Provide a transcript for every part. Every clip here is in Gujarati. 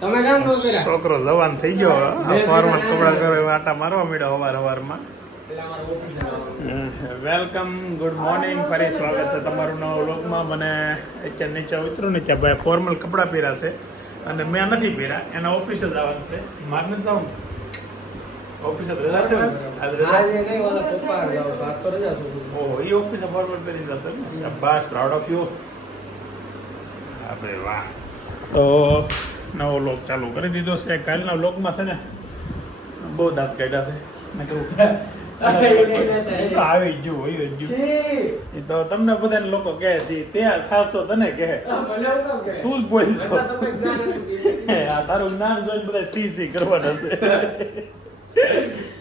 તમે કેમ નો કર્યા? છોકરો જવાન થઈ ગયો ફોર્મલ કપડા કરે આટા મારવા મળ્યો અવાર અવારમાં વેલકમ ગુડ મોર્નિંગ ફરી સ્વાગત છે તમારું નવો લોકમાં મને અત્યારે નીચે ઉતરું ને ત્યાં ભાઈ ફોર્મલ કપડાં પહેર્યા છે અને મેં નથી પહેર્યા એના ઓફિસે જવાનું છે. મારે જવું ઓફિસે રજા છે ને? આજ રજા આજે છે? નહીં ઓલા પપ્પા હારે જાઉં છું. આજ તો રજા છું. ઓહો એ ઓફિસે ફોર્મલ પહેરી જશે ને? શાબાશ પ્રાઉડ ઓફ યુ આપણે વાહ. તો નવો લોક ચાલુ કરી દીધો છે. કાલના લોકમાં છે ને બહુ દાંત કાઢ્યા છે. મેં કહ્યું આવી જ ગયું હોય જ તો તમને બધાને લોકો કહે છે ત્યાં ખાસ તો તને કહે? તું જ બોલ છો. આ તારું જ્ઞાન જોઈને બધા સી સી કરવાના છે.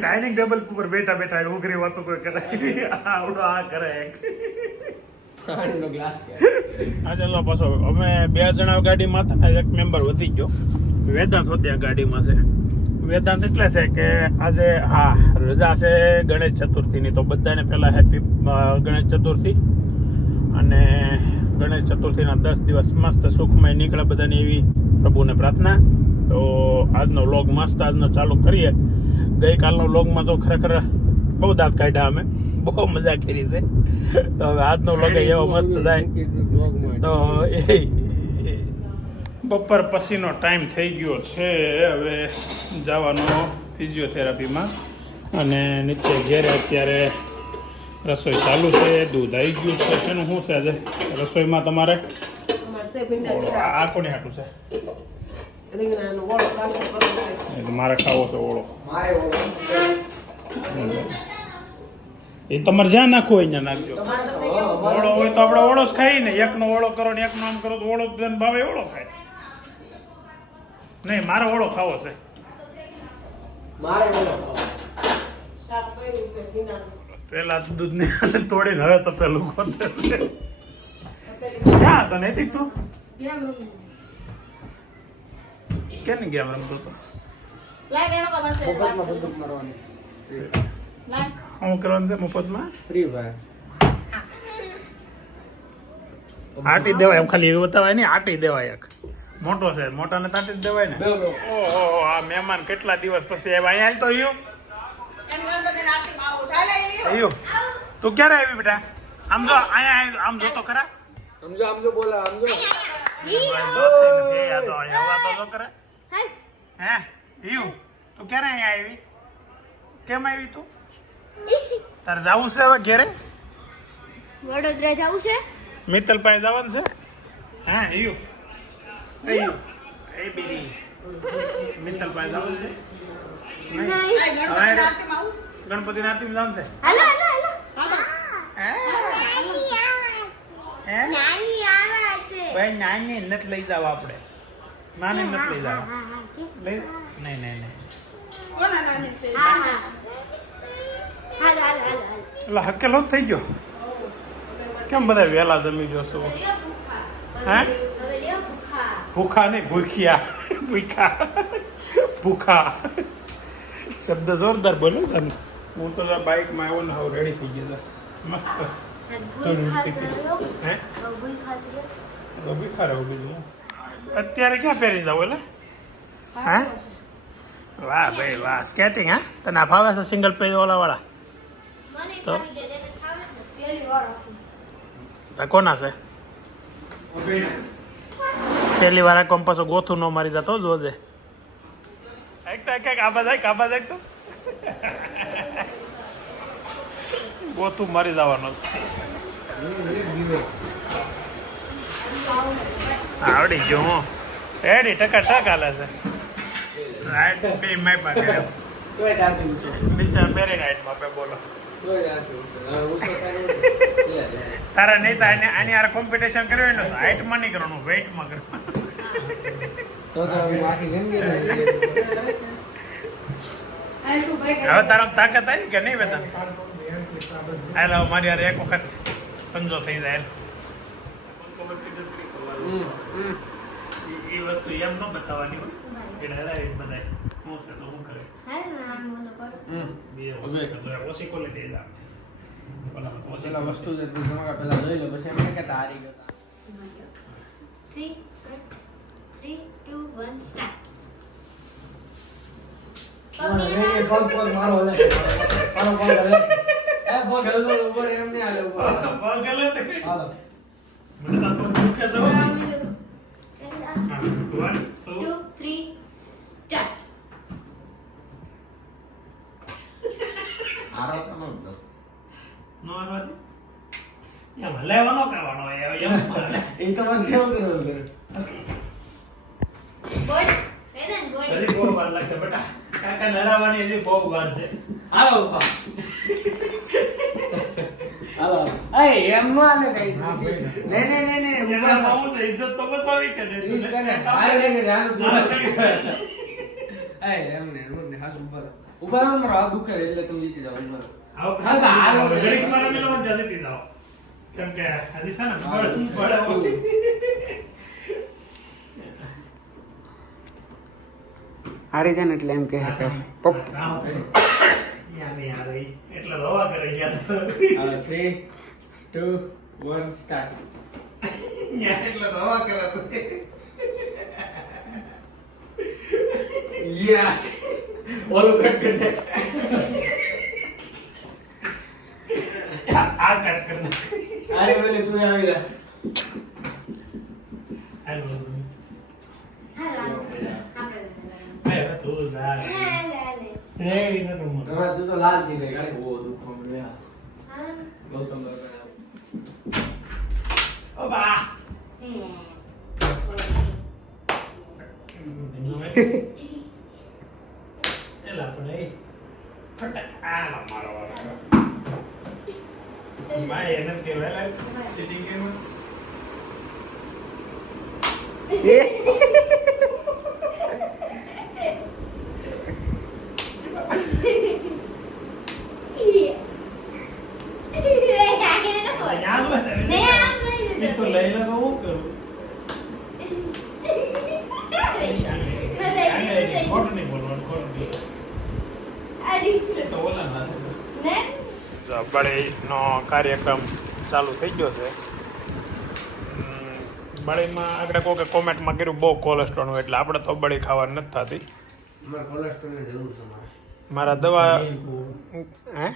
ડાઇનિંગ ટેબલ ઉપર બેઠા બેઠા ઉઘરી વાતો કોઈ કરે. આવડો આ કરે. હા, ચાલો પાછો. અમે બે જણા ગાડીમાં હતા એક મેમ્બર વધી ગયો. વેદાંત હોતી ગાડીમાં છે. વેદાંત એટલે છે કે આજે, હા, રજા છે ગણેશ ચતુર્થીની, તો બધાને પહેલાં હેપી ગણેશ ચતુર્થી. અને ગણેશ ચતુર્થીના દસ દિવસ મસ્ત સુખમય નીકળે બધાની એવી પ્રભુને પ્રાર્થના. તો આજનો લોગ મસ્ત આજનો ચાલુ કરીએ. ગઈકાલનો લોગમાં તો ખરેખર બહુ દાંત કાઢ્યા અમે. બહુ મજા કરી છે. તો હવે આજનો વ્લોગ એવો મસ્ત થાય. તો એ બપોર પછીનો ટાઈમ થઈ ગયો છે. હવે જવાનો ફિઝિયોથેરાપીમાં અને નીચે ઘેરે અત્યારે રસોઈ ચાલુ છે. દૂધ આવી ગયું છે. શેનું શું છે આજે? રસોઈમાં તમારે? આ કોને હાટું છે? મારે ખાવો છે ઓળો. એ તમારે જ્યાં નાખવું હોય ત્યાં નાખજો. ઓળો હોય તો આપણે ઓળો જ ખાઈ ને. એકનો ઓળો કરો ને એકનો આમ કરો તો ઓળો જ બેન ભાવે ઓળો ખાય. નહીં મારે ઓળો ખાવો છે. પેલા દૂધ ને તોડીને હવે તો પેલું ખોતે ક્યાં તો નૈતિક તું? કેની ગેમ રમતો તો મફતમાં બંદૂક મારવાની. શું કરવાનું છે મફતમાં? Free fire. આટી દેવાય એમ ખાલી એવું બતાવાય નહીં આટી દેવાય એક. મોટો છે મોટાને તો આટી જ દેવાય ને. ઓહો આ મહેમાન કેટલા દિવસ પછી આવ્યા? અહીંયા તો યું તું ક્યારે આવી બેટા? આમ જો અહીંયા આમ જોતો ખરા. સમજો બોલા આમ એ આ અહીંયા હવા તો જો કરે હે? યુ તું ક્યારે અહીંયા આવી? કેમ આવી તું? તારે જવું છે હવે ઘેરે વડોદરા જવું છે મિત્તલ પાસે જવાનું છે હા યું એ યું એ બીરી મિત્તલ પાસે જવાનું છે ગણપતિ આરતી જવાનું છે હાલો હાલો હાલો હે નાની આવે છે ભાઈ નાની નથી લઈ જાવ આપણે નાની નથી લઈ જાવ નહીં નહીં નહીં એટલે હકેલો જ થઈ ગયો. કેમ બધા વહેલા જમી જોશો હે? હવે ભૂખા. ભૂખા નહીં ભૂખ્યા. ભૂખા ભૂખા. શબ્દ જોરદાર બોલ્યો છે ને. હું તો બાઇકમાં આવ્યો ને હવે રેડી થઈ ગયો છે. મસ્ત. અત્યારે ક્યાં પહેરી જાવ એટલે? હે વાહ ભાઈ વાહ. સ્કેટિંગ હા? તને આ ફાવે છે સિંગલ પ્લે ઓલા વાળા તો? તો કોના છે? પહેલી વાર કોમ ગોથું ન મારી જતો જોજે એક તો એક એક જાય એક જાય તો. ગોથું મારી જવાનો આવડી ગયો હું. રેડી ટકા ટક હાલે છે. રાઈટ બે માય પાસે તોય ચાલતી ઊંચો. નીચે પે બોલો. તારા નહીં તો આને આની યાર કોમ્પિટિશન કરવી ને હાઈટમાં નહીં કરવાનું કરવાનું. તો તો હું આખી હવે તારા તાકાત આવી કે નહીં બેટા? હાલ હવે મારી યાર એક વખત પંજો થઈ જાય. એ વસ્તુ એમ ન બતાવવાની હોય પેલા હરાય બધાય હું છે તો હું કરે હાલ ના મોનો પર બે ઓસી કોલે દે દા પેલા વસ્તુ જે તું તમારા પેલા જોઈ લો પછી એમને કે તારી ગયો three cut three two one start પગ પગ મારો હલે મારો પગ હલે એ પગ હલે ઉપર એમ નહીં હાલે ઉપર પગ હલે હાલો મને તો પગ દુખે છે 1 2 3 ચાલ આરાધનો જ નો કઈ ને ને ને ને ઉપર ઇજ્જત તો બસાવી કરે. કરે. એ, એમ ઊભા ઊભા રહો, મારો હાથ દુખે એટલે તમે જીતી જાવ ઊભા આવો હા, ખાસ હાલ આવો. લઈ ઘડીક ગઈ. વાર રમી જલ્દી પી જાઓ. કેમ કે હજી છે ને બળ- બળ હારી જાય ને એટલે એમ કહે કે રહી. એટલે દવા કરે ગયા થ્રી ટુ વન સ્ટાર્ટ યા એટલે કરે છે. યસ ઓલું કટ કરી દે આ કટ કર નાખ. આરે પેલે તું આવી જા. હેલો હાલો તું તો મને. હવે તું તો લાલ થઈ ગઈ. ગાડી ઓ દુખો મને આ હા. ગૌતમ બાબા ઓ બા. હમ એલા પણ એ ફટક આનો મારો વારો. ભાઈ એને કહેવાય લા, sitting કેમ? અહીંયા આલો ને. મેં આમ કરી લીધું. એ તો લઈને તો હું કરું ખોટું નહીં બોલવાનું ખોટું નહીં એ તો ઓલા ના થાય. બળીનો કાર્યક્રમ ચાલુ થઈ ગયો છે. બળીમાં બળીમાં આગળ કે કોમેન્ટમાં કર્યું બહુ કોલેસ્ટ્રોલ એટલે આપણે તો બળી ખાવાની નથી થતી. મારે કોલેસ્ટ્રોલની જરૂર છે મારે. મારા દવા હે?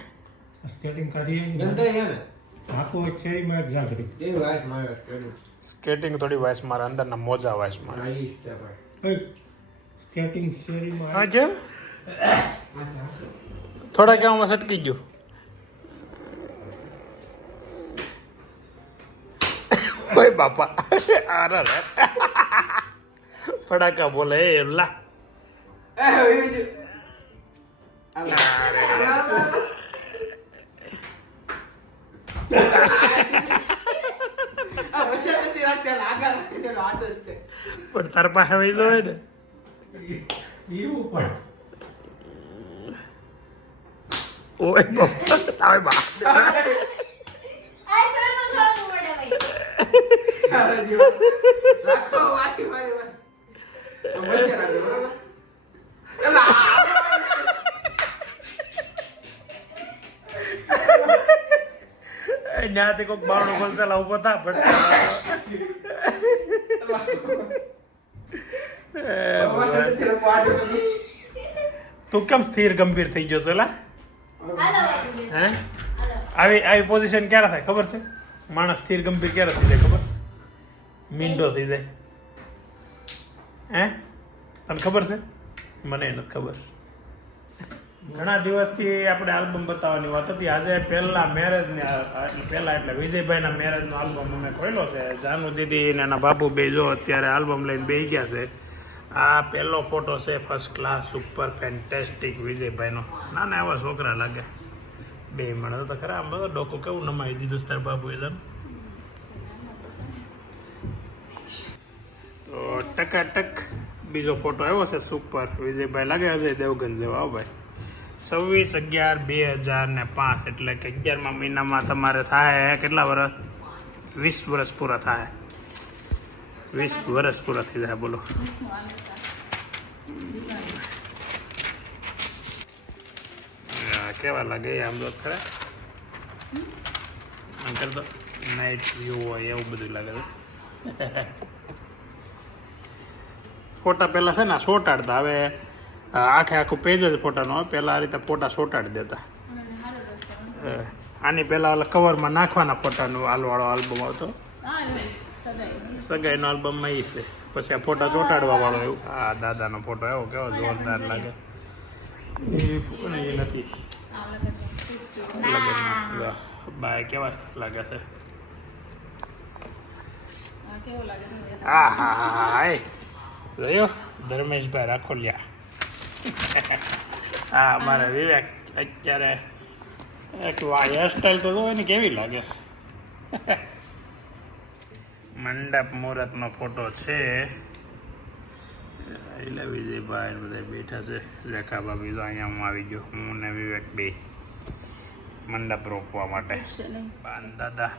સ્કેટિંગ સ્કેટિંગ સ્કેટિંગ થોડી વાઇસ મારા અંદરના મોજા વાઇસ મારા. સ્કેટિંગ શેરીમાં થોડા કેવામાં સટકી ગયું. ઓય બાપા અરે રે ફડાકા બોલે એ લા એ એ જો આ વસે નથી રાખતે લાગા રાખતે હાથ જ છે પણ તાર પાસે હોય તો હોય ને એવું પણ ઓય બાપા આવે બા રાખો વારી વારી ત્યાંથી કોઈક બાણું ખોલસેલા ઊભો થા પણ તું કેમ સ્થિર ગંભીર થઈ ગયો છો લા? હે? આવી આવી પોઝિશન ક્યારે થાય ખબર છે? માણસ સ્થિર ગંભીર ક્યારે થઈ જાય ખબર છે? મીંડો થઈ જાય. હે? તને ખબર છે? મને નથી ખબર. ઘણા દિવસથી આપણે આલ્બમ બતાવવાની વાત હતી. આજે પહેલા મેરેજ ને એટલે પહેલા એટલે વિજયભાઈના મેરેજ નો આલ્બમ અમે ખોલ્યો છે. જાનુ દીદી ને એના બાપુ બે જો અત્યારે આલ્બમ લઈને બેસી ગયા છે. આ પહેલો ફોટો છે ફર્સ્ટ ક્લાસ સુપર ફેન્ટેસ્ટિક વિજયભાઈનો. ના ના એવા છોકરા લાગે બે મળે તો ખરા આમ બધો ડોકો કેવું નમાવી દીધું તાર બાપુ એ તો ટકાટક બીજો ફોટો આવ્યો છે સુપર વિજયભાઈ લાગે અજય દેવગન જેવા હો ભાઈ છવ્વીસ અગિયાર બે હજાર ને પાંચ એટલે કે અગિયારમા મહિનામાં તમારે થાય કેટલા વર્ષ વીસ વર્ષ પૂરા થાય વીસ વર્ષ પૂરા થઈ જાય બોલો કેવા લાગે આમ તો ખરા? અંકલ તો નાઇટ વ્યૂ હોય, એવું બધું લાગે છે. ફોટા પહેલાં છે ને સોટાડતા. હવે આખે આખું પેજ જ ફોટાનો હોય. પહેલાં આ રીતે ફોટા સોટાડી દેતા. આની પહેલાં ઓલા કવરમાં નાખવાના ફોટાનો આલવાળો આલ્બમ આવતો. સગાઈનો આલ્બમમાં એ છે. પછી આ ફોટા ચોટાડવા વાળો એવું. આ દાદાનો ફોટો, એવો કેવો જોરદાર લાગે. એ નથી. બાય કેવા લાગે છે આ હા હા હા જોયો ધર્મેશભાઈ રાખોલિયા હા અમારે વિવેક અત્યારે એક હેરસ્ટાઈલ તો જોવો ને કેવી લાગે છે મંડપ મુહૂર્તનો ફોટો છે. એટલે વિજયભાઈ બધા બેઠા છે. રેખા ભાભી તો અહીંયા હું આવી ગયો. હું ને વિવેક બે મંડપ રોપવા માટે. દાદા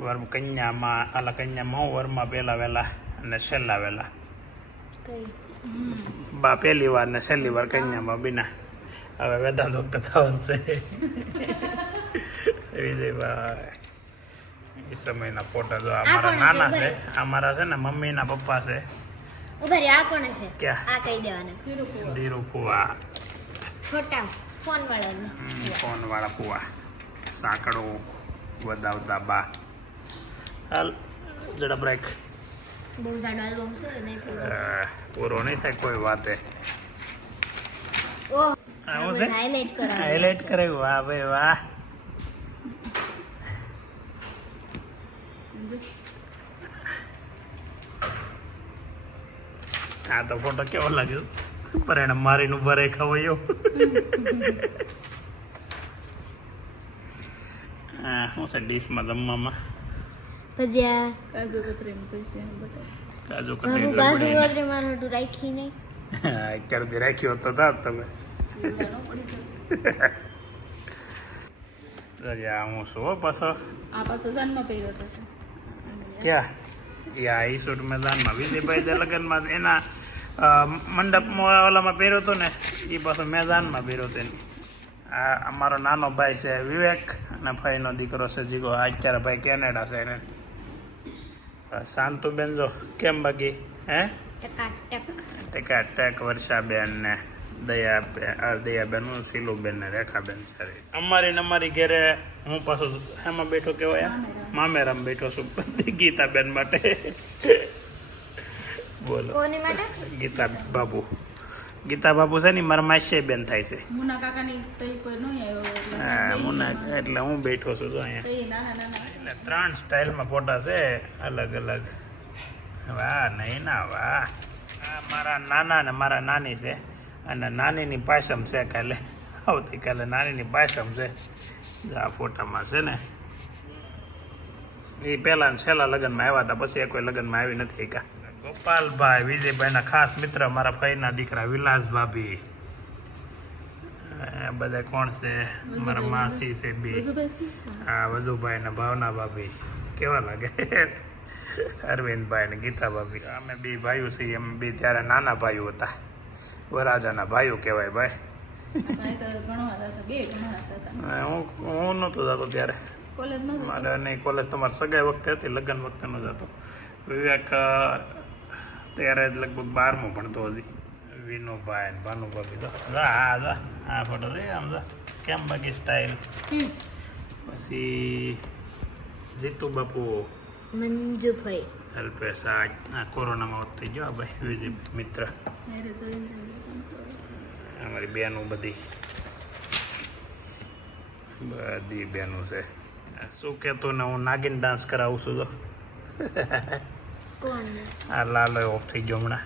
વર્મ કન્યામાં આલા કન્યામાં હું વરમાં પહેલા વહેલા અને છેલ્લા વહેલા. બા પહેલી વાર ને છેલ્લી વાર કન્યામાં બીના. હવે વેદાંત વખત થવાનું છે. વિજયભાઈ એ સમયના ફોટા જો આ મારા નાના છે. આ મારા છે ને મમ્મીના પપ્પા છે. ઊભા આ કોને છે? ક્યાં? આ કહી દેવાના. ધીરુ ફુવા છોટા ફોન વાળાને. ફોન વાળા ફુવા સાંકડો વધાવતા બા. હાલ જરા બ્રેક બહુ જાડો આલ્બમ છે નહીં પૂરો પૂરો નહીં થાય કોઈ વાતે. ઓહ આવું છે? હાઇલાઇટ કરાવે. હાઇલાઇટ કરે. વાહ ભાઈ વાહ. આ તો ફોટો કેવો લાગ્યો? પરિણામ મારીને ઊભા રેખા ખવાયો હા શું છે ડીશમાં જમવામાં? ભજીયા. કાજુ કતરી કાજુ કતરી કાજુ કતરી મારું હાટું રાખી નહીં અત્યાર સુધી રાખ્યો તો તા તમે. હું શું પાછો? આ પાછો જાનમાં પહેર્યો હતો ક્યાં? યા ઈ સૂટ મેદાનમાં વિજયભાઈ લગ્નમાં એના મંડપ મંડપમાં ઓલામાં પહેર્યો હતો ને એ પાછો મેદાનમાં પહેર્યો હતો આ અમારો નાનો ભાઈ છે વિવેક અને ભાઈનો દીકરો છે જીગો. અત્યારે ભાઈ કેનેડા છે એને. શાંતુબેન જો કેમ બાકી? હે? ટેકા ટેક વર્ષાબેન ને દયા આ દયાબેન હું શીલુબેન ને રેખાબેન છે. અમારી ને અમારી ઘેરે હું પાછો એમાં બેઠો કેવાય મામેરામ. બેઠો છું. ગીતાબેન માટે. બોલો. ગીતા બાબુ. ગીતા બાબુ છે ને મારા માસી બેન થાય છે. મુના કાકાની તઈ કોઈ નહીં આવ્યો એટલે હા, મુના એટલે હું બેઠો છું તો અહીંયા. તઈ નાના નાના એટલે ત્રણ સ્ટાઇલમાં ફોટા છે અલગ અલગ. વાહ નહીં ના વાહ. આ મારા નાના ને મારા નાની છે. અને નાનીની પાસમ છે કાલે. આવતીકાલે નાનીની પાસમ છે. આ ફોટામાં છે ને. એ પહેલા છેલ્લા લગ્નમાં આવ્યા હતા પછી એ કોઈ લગ્નમાં આવી નથી કા ગોપાલભાઈ વિજયભાઈના ખાસ મિત્ર મારા ભાઈના દીકરા વિલાસ ભાભી બધા કોણ છે? મારા માસી છે બે. હા વજુભાઈ ને ભાવના ભાભી કેવા લાગે? અરવિંદભાઈ ને ગીતા ભાભી અમે બે ભાઈઓ છીએ અમે બે ત્યારે નાના ભાઈઓ હતા. વરાજાના ભાઈઓ કહેવાય ભાઈ. હું હું નહોતો જતો ત્યારે. કોલેજ નહોતું મારે નહીં કોલેજ તમારે સગાઈ વખતે હતી લગ્ન વખતે ન જતો. વિવેક ત્યારે જ લગભગ બારમું ભણતો હજી. વિનુભાઈ ભાનુભાભી તો. હા જા આ ફોટો રે આમ જા. કેમ બાકી સ્ટાઇલ પછી જીતુ બાપુ. મંજુભાઈ. અલ્પેશ આ કોરોનામાં થઈ ગયો ભાઈ વિજય મિત્ર. અમારી બેનું બધી. બધી બેનું છે. શું કહેતો ને હું નાગિન ડાન્સ કરાવું છું તો. આ લાલો ઓફ થઈ ગયો હમણાં.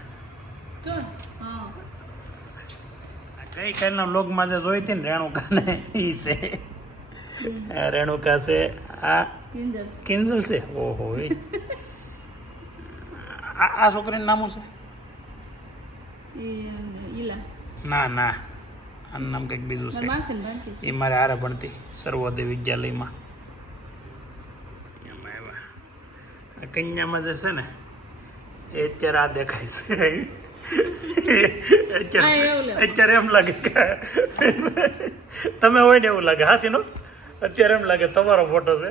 કઈ કઈના બ્લોગમાં જે જોઈ હતી ને રેણુકાને ઈ છે. આ રેણુકા છે આ કિંજલ. છે? ઓહો આ છોકરીનું નામ શું છે? ના ના આનું નામ કંઈક બીજું છે એ મારે આરે ભણતી સર્વોદય વિદ્યાલયમાં એમાં એવા કન્યામાં જે છે ને એ અત્યારે આ દેખાય છે અત્યારે અત્યારે એમ લાગે તમે હોય ને એવું લાગે હાસી નો અત્યારે એમ લાગે તમારો ફોટો છે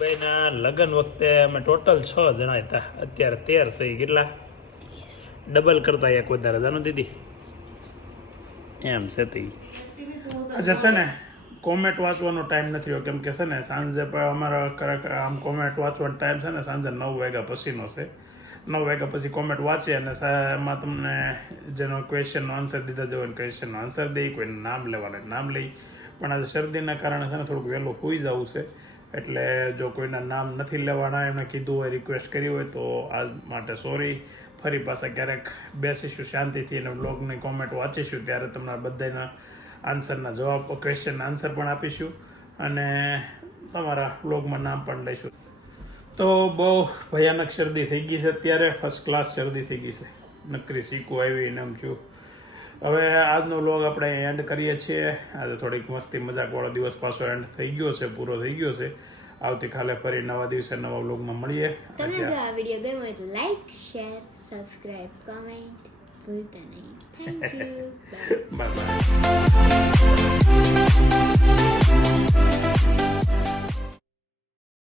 ભાઈના લગ્ન વખતે અમે ટોટલ છ જણા હતા. અત્યારે તેર સહી કેટલા? ડબલ કરતા એક વધારે. જાણો દીદી? એમ છે તે છે ને, કોમેન્ટ વાંચવાનો ટાઈમ નથી હોય કેમ કે છે ને, સાંજે અમારા આમ કોમેન્ટ વાંચવાનો ટાઈમ છે ને, સાંજે નવ વાગ્યા પછીનો છે. નવ વાગ્યા પછી કોમેન્ટ વાંચીએ અને એમાં તમને જેનો ક્વેશ્ચનનો આન્સર દીધા જવાનો ક્વેશ્ચનનો આન્સર દઈ કોઈને નામ લેવાનું નામ લઈ. પણ આજે શરદીના કારણે છે ને, થોડુંક વહેલું હોઈ જવું છે. એટલે જો કોઈના નામ નથી લેવાના, એમણે કીધું હોય રિક્વેસ્ટ કરી હોય, તો આજ માટે સોરી ફરી પાછા ક્યારેક બેસીશું શાંતિથી અને બ્લોગની કોમેન્ટ વાંચીશું, ત્યારે તમને બધાના આન્સરના જવાબ ક્વેશ્ચનના આન્સર પણ આપીશું અને તમારા બ્લોગમાં નામ પણ લઈશું. તો બહુ ભયાનક શરદી થઈ ગઈ છે અત્યારે ફર્સ્ટ ક્લાસ શરદી થઈ ગઈ છે. નકરી શીખવું આવી ને એમ છું. હવે આજનો લોગ આપણે એન્ડ કરીએ છીએ. આજે થોડીક મસ્તી મજાકવાળો દિવસ પાછો એન્ડ થઈ ગયો છે પૂરો થઈ ગયો છે. આવતીકાલે ફરી નવા દિવસે નવા વ્લોગમાં મળીએ. તમને જો આ વીડિયો ગમ્યો હોય તો લાઈક શેર સબસ્ક્રાઇબ કમેન્ટ ભૂલતા નહીં. Thank you bye bye